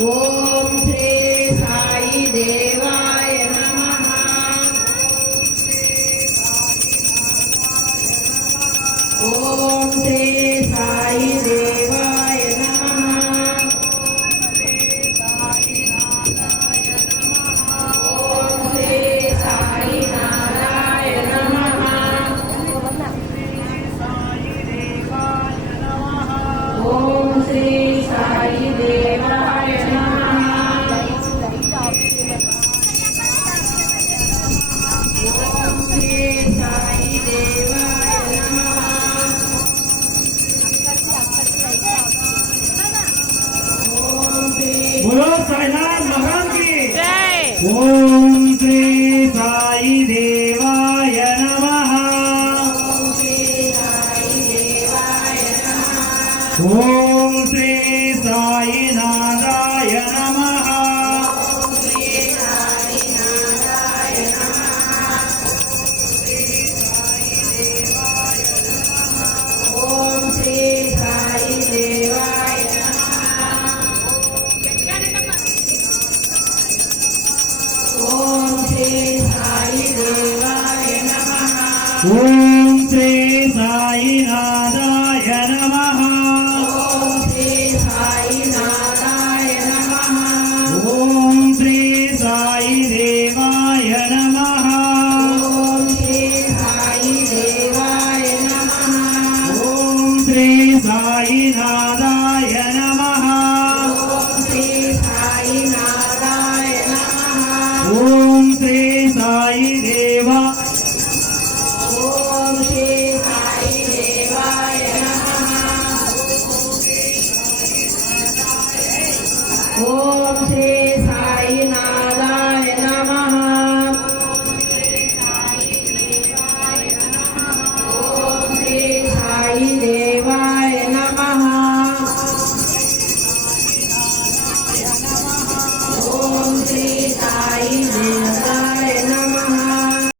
ओम श्री साई देवाय नमः। ओम श्री साई देवाय नमः। ओम श्री साई नाराय नमः। ओम श्री साई देवाय नमः। ओम श्री साई देवाय नमः। ओम श्री बोलो साईनाथ महाराज की जय। ओम श्री साई देवाय नमः। ओम श्री साई नाराय नमः। ओम श्री साई देवाय ओम श्री साई देवाय नमः। ओम श्री साई नाराय नमः। ओम श्री साई नाराय नमः। ओम श्री साई देवाय नमः। ओम श्री साई देवाय नमः। ओम श्री साई नाराय नमः। ओम श्री साई नाराय नमः। ओम श्री साई देवा ओम श्री साई देवाय नमः। ओम श्री